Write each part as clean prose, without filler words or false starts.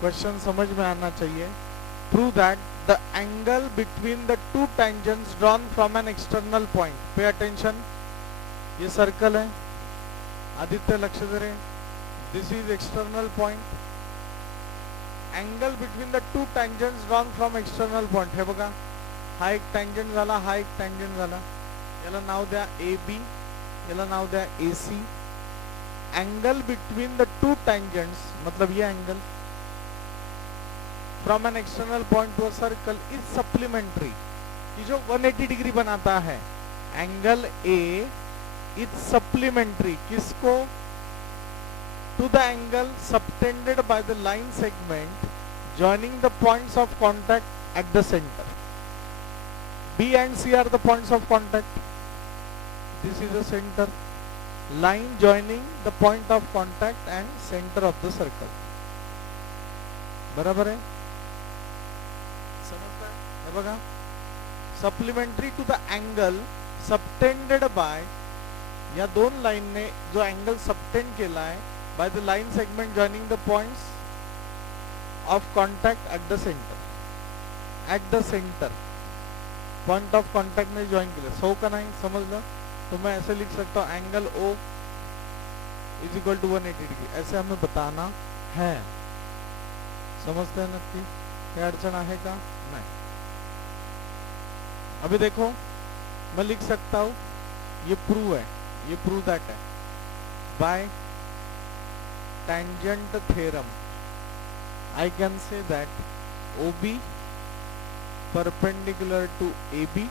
Question समझ में आना चाहिए। Prove that the angle between the two tangents drawn from an external point, pay attention, ये circle है, आदित्य लक्ष दे रहे, this is external point, angle between the two tangents drawn from external point हे बघा, हा एक टेंजंट झाला, हा एक टेंजंट झाला, याला नाव द्या ए बी, याला नाव द्या A C. Angle between the two tangents मतलब ये angle from an external point to a circle is supplementary, ये जो 180 डिग्री बनाता है एंगल ए इज सप्लीमेंट्री किसको, to the angle subtended by the line segment joining the points of contact at the centre. B and C are the points of contact. This is the center. Line joining the point of contact and center of the circle. बराबर है, समझता है? हे बघा, supplementary to the angle subtended by, या दोन line ने जो angle subtend केला आहे by the line segment joining the points of contact at the center. At the center. Point of contact में ज्वाइन किया, सो का नहीं समझना, तो मैं ऐसे लिख सकता हूँ angle O is equal to 180 degree, ऐसे हमें बताना है। समझते हैं नक्की, क्या अड़चन आहे का? नहीं। अभी देखो मैं लिख सकता हूँ, ये प्रूव है, ये प्रूव दैट है bye tangent theorem I can say that OB perpendicular to AB,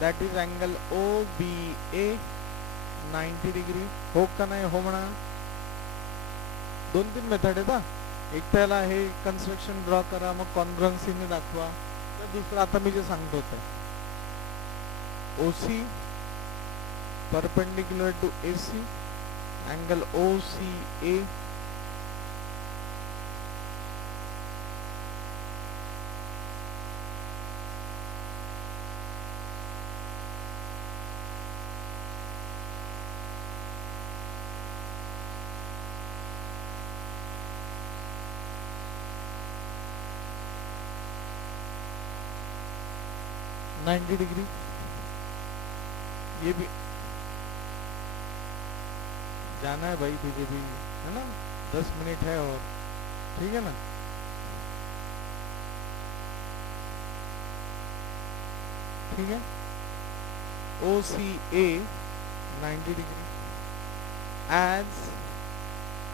that is angle OBA 90 degree. हो का नाही हो म्हणा, दोन तीन मेथड आहेत हा, एक त्याला हे कन्स्ट्रक्शन ड्रॉ करा मग कॉन्ग्रुएन्सीने दाखवा, तर दुसरा आता मी जे सांगतो ते OC perpendicular to AC angle OCA 90 degree. ये भी जाना है भाई बीजेपी, है ना, 10 मिनट है और, ठीक है ना। ठीक है, OCA 90 degree as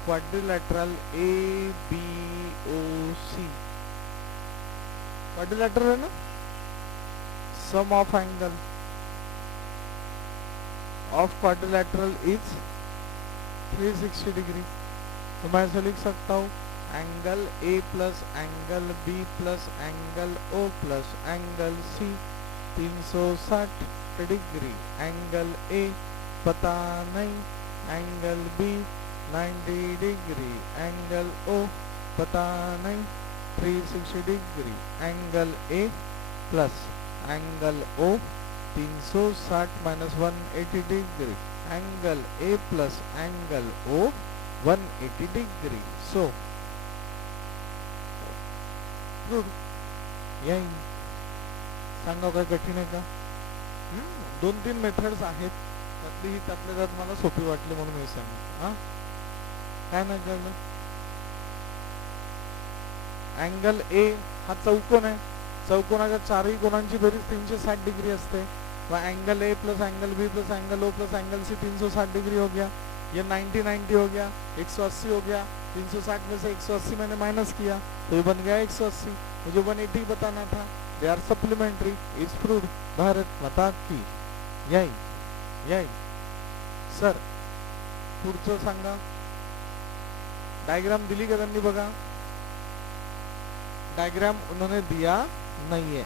quadrilateral ABOC, quadrilateral है ना, sum of angle of quadrilateral is 360 degree. तो मैं ऐसे लिख सकता हूँ angle A plus angle B plus angle O plus angle C 360 degree, angle A पता नहीं, angle B 90 degree, angle O पता नहीं 360 degree, angle A plus angle O 360 minus 180 degree, angle A plus angle O 180 degree. So यही सांगा, काय कठीण आहे का? दोन तीन मेथड्स आहेत, त्यातली ही त्यातल्या त्यात मला सोपी वाटली म्हणून मी सांगितलं। हा काय नाही कळलं, एंगल A हा चौकोन आहे, चौकोनाच्या चारही कोणांची बेरीज 360 डिग्री असते, वह angle A plus angle B plus angle O plus angle C 360 degree हो गया, ये 90 हो गया, 180 हो गया, 360 में से 180 मैंने माइनस किया तो ये बन गया 180, मुझे 180 बताना था। They are supplementary, is proved. Bharat Mata की यही यही सर पुढचं सांगा, डायग्राम दिली का त्यांनी? बघा डायग्राम उन्होंने दिया नहीं है,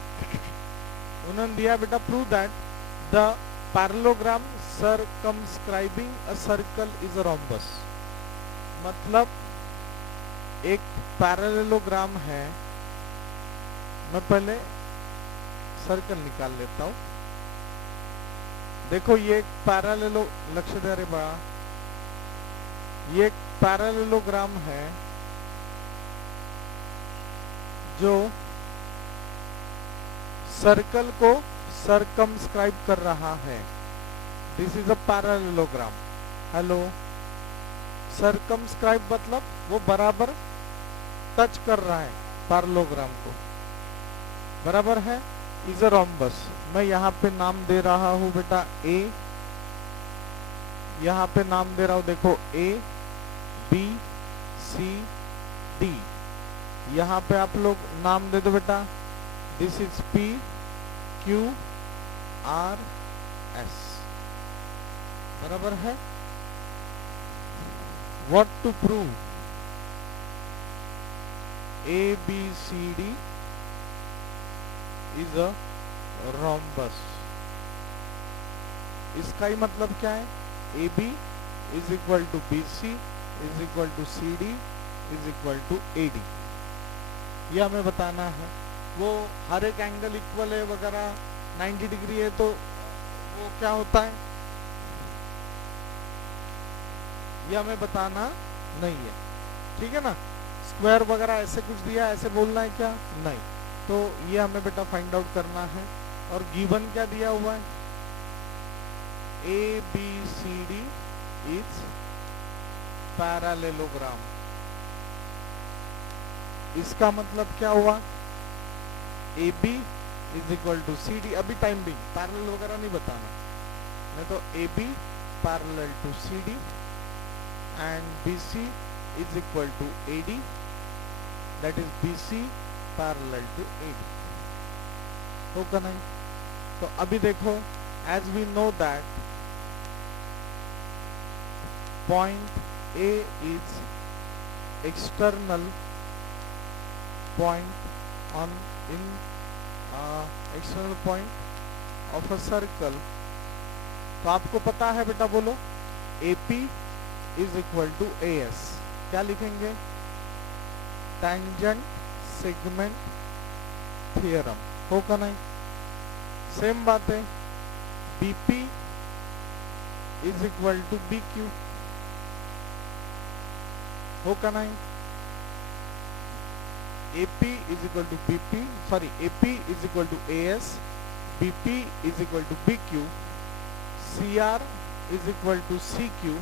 उन्होंने दिया बेटा prove that the parallelogram circumscribing a circle is a rhombus. मतलब एक पैरेललोग्राम है, मैं पहले सर्कल निकाल लेता हूं। देखो ये एक पैरेललो, लक्ष्य दे रे बड़ा, ये एक पैरेललोग्राम है, जो सर्कल को सरकमस्क्राइब कर रहा है। This is a parallelogram. Hello, circumscribe मतलब वो बराबर टच कर रहा है पैरेललोग्राम को, बराबर है। Is a rhombus. मैं यहाँ पे नाम दे रहा हूँ बेटा ए, यहाँ पे नाम दे रहा हूँ, देखो ए बी सी डी। यहाँ पे आप लोग नाम दे दो बेटा, this is P Q R S, बराबर है। What to prove, A B C D is a rhombus. इसका ही मतलब क्या है, A B is equal to B C is equal to C D is equal to A D. ये हमें बताना है। वो हर एक एंगल इक्वल है वगैरह, 90 डिग्री है तो वो क्या होता है, ये हमें बताना नहीं है, ठीक है ना। स्क्वायर वगैरह ऐसे कुछ दिया, ऐसे बोलना है क्या, नहीं। तो ये हमें बेटा फाइंड आउट करना है। और गिवन क्या दिया हुआ है, A B C D is parallelogram. इसका मतलब क्या हुआ, A B is equal to C D. अभी टाइम भी पैरेलल वगैरह नहीं बताना, नहीं तो A B parallel to C D and B C is equal to A D, that is B C parallel to A D. होगा नहीं। तो अभी देखो, as we know that point A is external point in external point of a circle। तो आपको पता है बेटा, बोलो AP is equal to AS। क्या लिखेंगे, tangent segment theorem। होगा नहीं। सेम बात है, BP is equal to BQ। होगा नहीं। AP is equal to BP, sorry, AP is equal to AS, BP is equal to BQ, CR is equal to CQ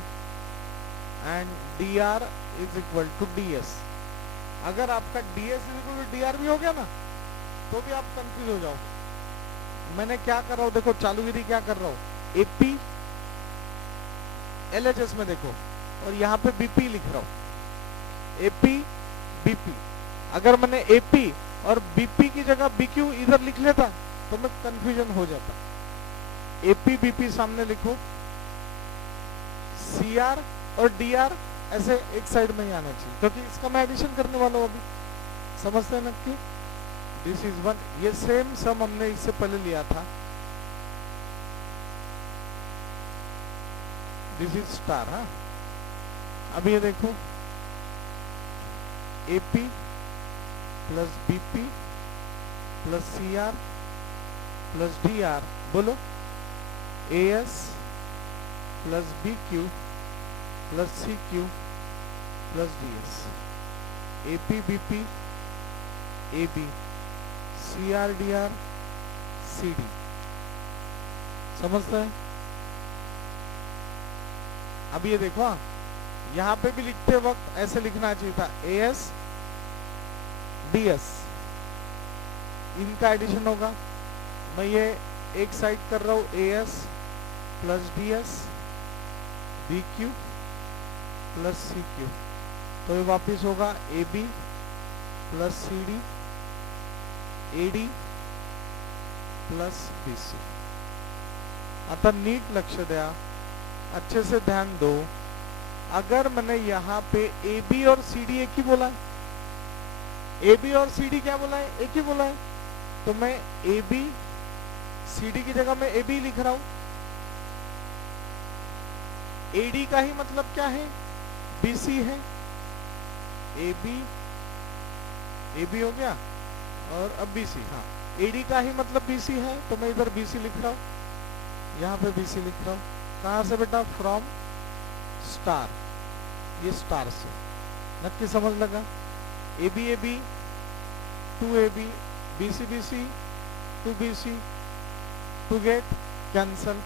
and DR is equal to DS। अगर आपका DS is equal to DR भी हो गया ना, तो भी आप confuse हो जाओ। मैंने क्या कर रहा हूँ, देखो चालूगिरी क्या कर रहा हूँ, AP LHS में देखो, और यहाँ पे BP लिख रहा हूँ, AP BP। अगर मैंने AP और BP की जगह BQ इधर लिख लेता तो मैं कंफ्यूजन हो जाता। AP BP सामने लिखो, CR और DR ऐसे एक साइड में ही आना चाहिए, क्योंकि इसका मैं एडिशन करने वाला हूँ अभी। समझते हैं नक्की। This is one. ये सेम सम हमने इससे पहले लिया था। This is star. हाँ, अब ये देखो, AP plus BP plus CR plus DR, बोलो AS plus BQ plus CQ plus DS। AP BP AB CR DR CD। समझते हैं। अब ये देखो, हाँ, यहाँ पे भी लिखते वक्त ऐसे लिखना चाहिए था, AS DS, इनका एडिशन होगा। मैं ये एक साइड कर रहा हूँ, AS plus DS BQ plus CQ, तो ये वापिस होगा AB plus CD AD plus BC। आता नीट लक्ष्य द्या, अच्छे से ध्यान दो। अगर मैंने यहाँ पे AB और CD एक ही बोला है, AB और CD क्या बोला है, एक ही बोला है, तो मैं AB CD की जगह मैं AB लिख रहा हूं। AD का ही मतलब क्या है, BC है। AB हो गया और अब BC। हाँ, AD का ही मतलब BC है, तो मैं इधर BC लिख रहा हूं, यहाँ पे BC लिख रहा हूं। कहाँ से बेटा, फ्रॉम स्टार, ये स्टार से। नक्की समझ लगा। AB AB 2AB, BC, BC, 2BC, to get cancel.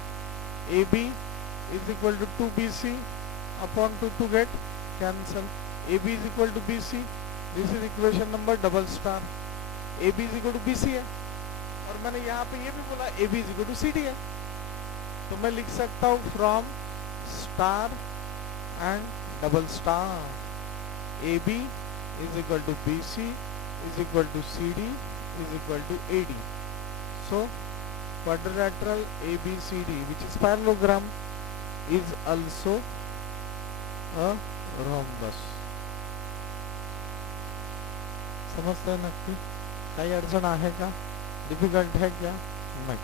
AB is equal to 2BC upon 2 to get cancel. AB is equal to BC. This is equation number double star. AB is equal to BC है और मैंने यहाँ पे ये भी बोला AB is equal to CD है, तो मैं लिख सकता हूँ from star and double star AB is equal to BC is equal to CD is equal to AD. So quadrilateral ABCD, which is parallelogram, is also a rhombus. समझते हैं नक्की? काही अड़चन आहे का? डिफिकल्ट है क्या? नहीं.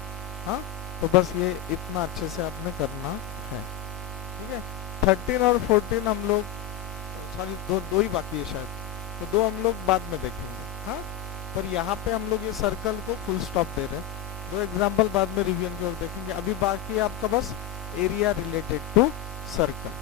हाँ, तो बस ये इतना अच्छे से आपने करना है. ठीक है. 13 और 14 हम लोग सॉरी दो ही बाकी है शायद, तो दो हम लोग बाद में देखेंगे. हाँ, पर यहाँ पे हम लोग ये सर्कल को फुल स्टॉप दे रहे हैं. दो एग्जाम्पल बाद में रिवीजन की ओर देखेंगे. अभी बाकी आपका बस एरिया रिलेटेड टू सर्कल.